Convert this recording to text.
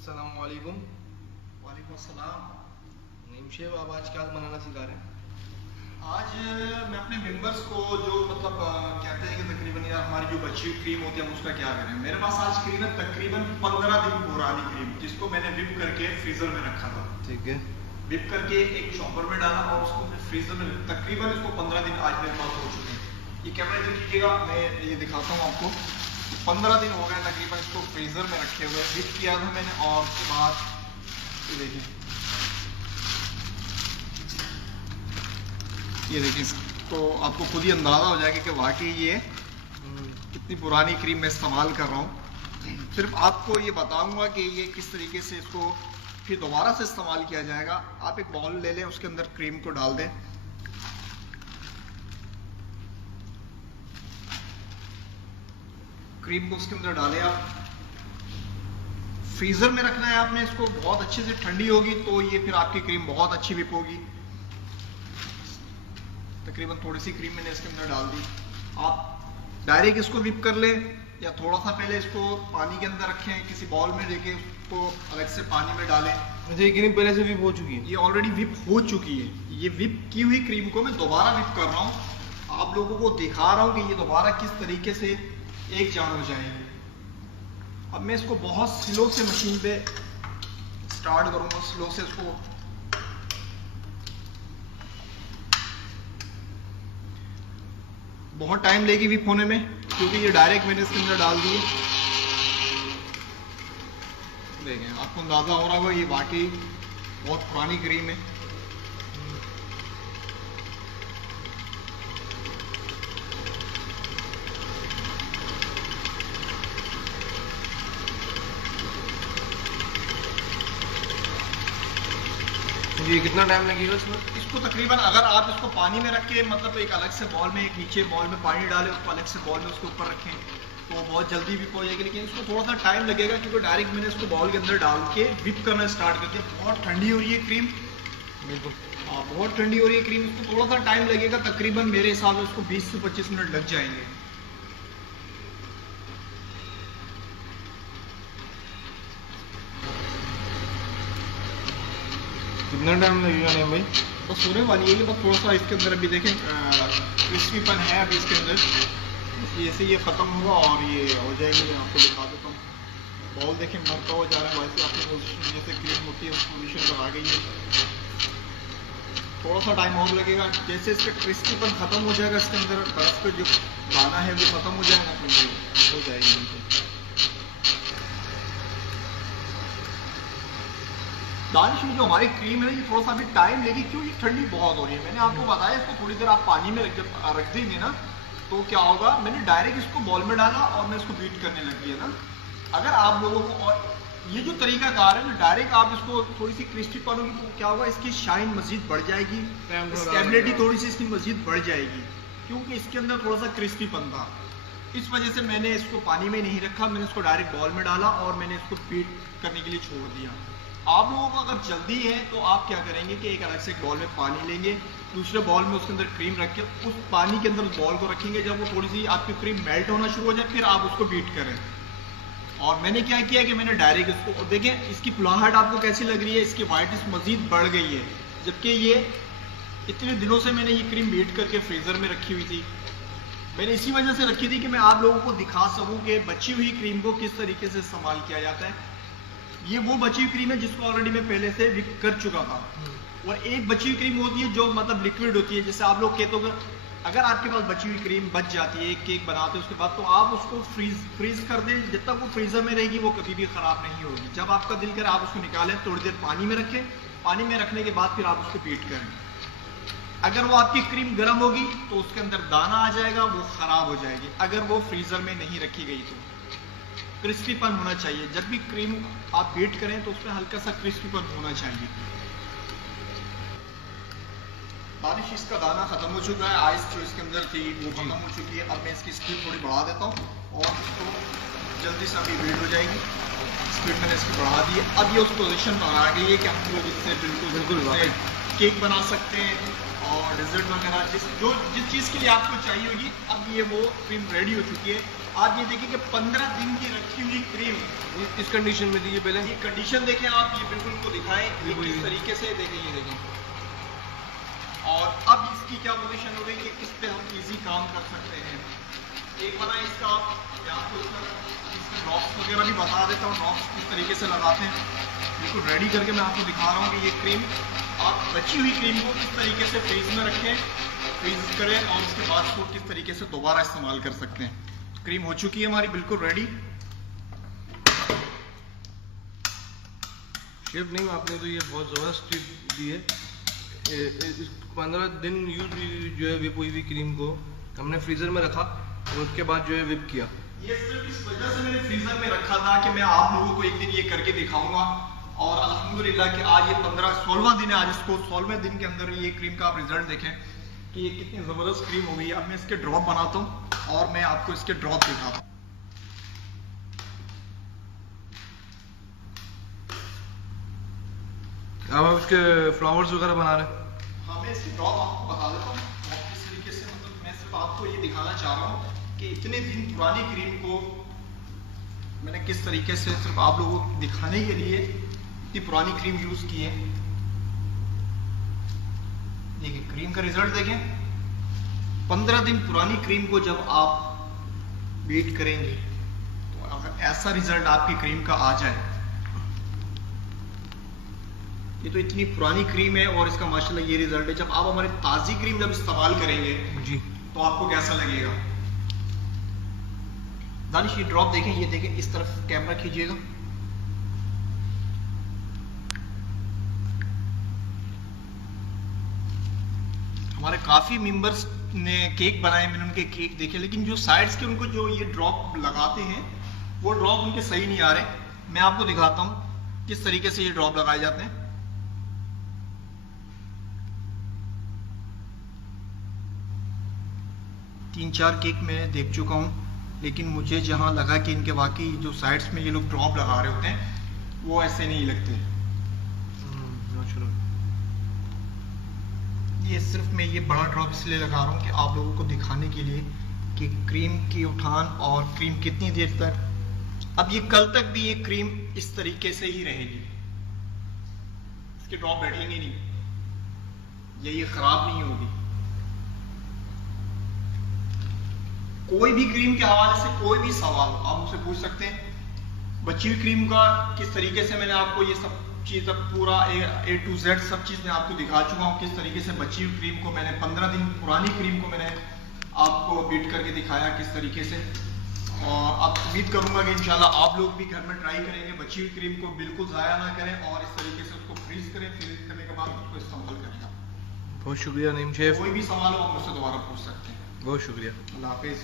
अस्सलामुअलैकुम। वालेकुम अस्सलाम। नईम शेख, आप आज क्या बनाना सिखा रहे हैं? आज मैं अपने मेंबर्स को जो कहते हैं कि तकरीबन यार हमारी जो बची हुई क्रीम होती है हम उसका क्या करें। मेरे पास आज क्रीम है तकरीबन 15 दिन पुरानी क्रीम, जिसको मैंने विप करके फ्रीजर में रखा था। ठीक है। विप करके एक चॉपर में डाला और उसको मैं फ्रीजर में तकरीबन इसको 15 दिन आज मेरे पास हो चुके हैं। ये कैमरा जो कीजिएगा, मैं ये दिखाता हूँ आपको। 15 दिन हो गए तकरीबन इसको फ्रीजर में रखे हुए। विप किया था मैंने और उसके बाद ये देखिए तो आपको खुद ही अंदाजा हो जाएगा कि वाकई ये कितनी पुरानी क्रीम मैं इस्तेमाल कर रहा हूँ। सिर्फ आपको ये बताऊंगा कि ये किस तरीके से इसको फिर दोबारा से इस्तेमाल किया जाएगा। आप एक बाउल ले लें, उसके अंदर क्रीम को डाल दें। क्रीम को उसके अंदर डालें। आप फ्रीजर में रखना है आपने इसको, बहुत अच्छे से ठंडी होगी तो ये फिर आपकी क्रीम बहुत अच्छी विप होगी। तकरीबन थोड़ी सी क्रीम मैंने इसके अंदर डाल दी। आप डायरेक्ट इसको विप कर लें या थोड़ा सा पहले इसको पानी के अंदर रखें, किसी बॉल में लेके उसको अलग से पानी में डालें। मुझे ये क्रीम पहले से विप हो चुकी है? ये ऑलरेडी विप हो चुकी है। ये विप की हुई क्रीम को मैं दोबारा विप कर रहा हूँ, आप लोगों को दिखा रहा हूँ कि ये दोबारा किस तरीके से एक जान हो जाएगी। अब मैं इसको बहुत स्लो से मशीन पे स्टार्ट करूंगा, स्लो से इसको। बहुत टाइम लेगी विप होने में क्योंकि ये डायरेक्ट मैंने इसके अंदर डाल दिए। देखें, आपको अंदाजा हो रहा होगा ये वाकई बहुत पुरानी क्रीम है। ये कितना टाइम लगेगा इसमें? इसको तकरीबन अगर आप इसको पानी में रख के एक अलग से बॉल में, एक नीचे बॉल में पानी डालें, उसको अलग से बॉल में उसके ऊपर रखें तो बहुत जल्दी विप हो जाएगी। लेकिन इसको थोड़ा सा टाइम लगेगा क्योंकि डायरेक्ट मैंने इसको बॉल के अंदर डाल के विप करना स्टार्ट कर दिया। बहुत ठंडी हो रही है क्रीम, बिल्कुल। हाँ बहुत ठंडी हो रही है क्रीम। इसको थोड़ा सा टाइम लगेगा, तकरीबन मेरे हिसाब से उसको 20 से 25 मिनट लग जाएंगे। कितना टाइम लगेगा नहीं भाई? बस होने वाली है। बस थोड़ा सा इसके अंदर अभी देखें क्रिस्पीपन है अभी इसके अंदर। जैसे ये ख़त्म होगा और ये हो जाएगी, मैं आपको दिखा देता हूँ। बॉल देखें मरता हुआ जा रहा है, वैसे आपकी पोजीशन जैसे क्रीम होती है उस पोजीशन पर आ गई है। थोड़ा सा टाइम और लगेगा। जैसे इसका क्रिस्पीपन ख़त्म हो जाएगा, इसके अंदर बर्फ पे जो दाना है वो ख़त्म हो जाएगा तो ये हो जाएगी। दानिश में जो हमारी क्रीम है ये थोड़ा सा भी टाइम लेगी क्योंकि ठंडी बहुत हो रही है। मैंने आपको बताया इसको थोड़ी देर आप पानी में रख देंगे ना तो क्या होगा। मैंने डायरेक्ट इसको बॉल में डाला और मैं इसको बीट करने लग गया ना। अगर आप लोगों को और ये जो तरीका कार है ना, डायरेक्ट आप इसको थोड़ी सी क्रिस्पीपन होगी तो क्या होगा, इसकी शाइन मजीद बढ़ जाएगी, स्टेबिलिटी थोड़ी सी इसकी मजीद बढ़ जाएगी क्योंकि इसके अंदर थोड़ा सा क्रिस्पीपन था। इस वजह से मैंने इसको पानी में नहीं रखा, मैंने इसको डायरेक्ट बॉल में डाला और मैंने इसको बीट करने के लिए छोड़ दिया। आप लोगों को अगर जल्दी है तो आप क्या करेंगे कि एक अलग से एक बॉल में पानी लेंगे, दूसरे बॉल में उसके अंदर क्रीम रख के उस पानी के अंदर उस बॉल को रखेंगे। जब वो थोड़ी सी आपकी क्रीम मेल्ट होना शुरू हो जाए फिर आप उसको बीट करें। और मैंने क्या किया कि मैंने डायरेक्ट इसको, देखें इसकी फुलाहट आपको कैसी लग रही है, इसकी वाइटनेस मजीद बढ़ गई है। जबकि ये इतने दिनों से मैंने ये क्रीम बीट करके फ्रीजर में रखी हुई थी। मैंने इसी वजह से रखी थी कि मैं आप लोगों को दिखा सकूं कि बची हुई क्रीम को किस तरीके से इस्तेमाल किया जाता है। ये वो बची हुई क्रीम है जिसको ऑलरेडी मैं पहले से विप कर चुका था। और एक बची हुई क्रीम होती है जो मतलब लिक्विड होती है। जैसे आप लोग कहते हो अगर आपके पास बची हुई क्रीम बच जाती है, एक केक बनाते हैं उसके बाद, तो आप उसको फ्रीज कर दें। जब तक वो फ्रीजर में रहेगी वो कभी भी खराब नहीं होगी। जब आपका दिल करे आप उसको निकालें, थोड़ी देर पानी में रखें, पानी में रखने के बाद फिर आप उसको बीट करें। अगर वो आपकी क्रीम गर्म होगी तो उसके अंदर दाना आ जाएगा, वो खराब हो जाएगी। अगर वो फ्रीजर में नहीं रखी गई तो क्रिस्पीपन होना चाहिए। जब भी क्रीम आप बीट करें तो उसमें हल्का सा क्रिस्पीपन होना चाहिए। बारिश इसका दाना खत्म हो चुका है, आइस जो इसके अंदर थी वो खत्म हो चुकी है। अब मैं इसकी स्पीड थोड़ी बढ़ा देता हूँ और इसको जल्दी से अभी बीट हो जाएगी। स्पीड मैंने इसकी बढ़ा दी है। अब ये उस पोजीशन पर आ गई है कि हम लोग इससे बिल्कुल केक बना सकते हैं और डेजर्ट वगैरह जिस चीज़ के लिए आपको चाहिए होगी। अब ये वो क्रीम रेडी हो चुकी है। आज ये देखिए कि 15 दिन की रखी हुई क्रीम इस कंडीशन में थी ये पहले। ये कंडीशन देखें आप, ये बिल्कुल इनको दिखाएं ये बिल्कुल किस ये। तरीके से देखें, ये देखें। और अब इसकी क्या पोजीशन हो गई कि इस पे हम इजी काम कर सकते हैं। एक बना इसका आप, मैं आपको इसकी ड्रॉप्स वगैरह भी बता देता हूँ, ड्रॉप्स किस तरीके से लगाते हैं। बिल्कुल रेडी करके मैं आपको दिखा रहा हूँ कि ये क्रीम, आप बची हुई क्रीम को किस तरीके से फ्रीज में रखें, फ्रीज करें और उसके बाद इसको किस तरीके से दोबारा इस्तेमाल कर सकते हैं। क्रीम हो चुकी है हमारी बिल्कुल रेडी। शेफ नहीं, आपने तो ये बहुत ज़बरदस्त टिप दी है। 15 दिन यूज जो है विप हुई हुई क्रीम को हमने फ्रीज़र में रखा और उसके बाद जो है विप किया। ये सिर्फ इस वजह से मैंने फ्रीजर में रखा था कि मैं आप लोगों को एक दिन ये करके दिखाऊंगा और अल्हम्दुलिल्लाह कि आज ये 16वां दिन है। आज इसको 16वें दिन के अंदर ये क्रीम का आप रिजल्ट देखें कि ये कितनी ज़बरदस्त क्रीम हो गई है। अब मैं इसके ड्रॉप बनाता हूँ और मैं आपको इसके ड्रॉप दिखाता हूँ। अब हम उसके फ्लावर्स वगैरह बना रहे हैं। हाँ, मैं इसकी ड्रॉप आपको बता देता हूँ और किस तरीके से, मतलब मैं सिर्फ आपको ये दिखाना चाह रहा हूँ कि इतने दिन पुरानी क्रीम को मैंने किस तरीके से सिर्फ आप लोगों को दिखाने के लिए इतनी पुरानी क्रीम यूज की है। देखिए क्रीम का रिजल्ट देखें। 15 दिन पुरानी क्रीम को जब आप बीट करेंगे तो अगर ऐसा रिजल्ट आपकी क्रीम का आ जाए, ये तो इतनी पुरानी क्रीम है और इसका माशाल्लाह ये रिजल्ट है। जब आप हमारी ताजी क्रीम जब इस्तेमाल करेंगे जी तो आपको कैसा लगेगा। दानिश ये ड्रॉप देखें, ये देखें, इस तरफ कैमरा कीजिएगा। हमारे काफी मेंबर्स ने केक बनाए, मैंने उनके केक देखे, लेकिन जो साइड्स के उनको जो ये ड्रॉप लगाते हैं वो ड्रॉप उनके सही नहीं आ रहे। मैं आपको दिखाता हूं किस तरीके से ये ड्रॉप लगाए जाते हैं। तीन चार केक मैं देख चुका हूं, लेकिन मुझे जहां लगा कि इनके वाकई जो साइड्स में ये लोग ड्रॉप लगा रहे होते हैं वो ऐसे नहीं लगते। ये सिर्फ मैं ये बड़ा ड्रॉप इसलिए लगा रहा हूँ कि आप लोगों को दिखाने के लिए कि क्रीम की उठान और क्रीम कितनी देर तक, अब ये कल तक भी ये क्रीम इस तरीके से ही रहेगी, इसके ड्रॉप बैठेंगे नहीं, ये खराब नहीं होगी। कोई भी क्रीम के हवाले से कोई भी सवाल आप मुझसे पूछ सकते हैं। बची हुई क्रीम का किस तरीके से मैंने आपको ये सब चीज पूरा A to Z सब चीज मैं आपको दिखा चुका हूँ, किस तरीके से बची हुई क्रीम को मैंने 15 दिन पुरानी क्रीम को मैंने आपको बीट करके दिखाया किस तरीके से। और अब उम्मीद करूंगा कि इंशाल्लाह आप लोग भी घर में ट्राई करेंगे, बची हुई क्रीम को बिल्कुल ज़ाया ना करें और इस तरीके से उसको फ्रीज करें, फ्रीज करने के बाद उसको इस्तेमाल करें। बहुत शुक्रिया नईम शेफ। कोई भी सवाल हो आप मुझसे दोबारा पूछ सकते हैं। बहुत शुक्रिया। अल्लाह हाफिज़।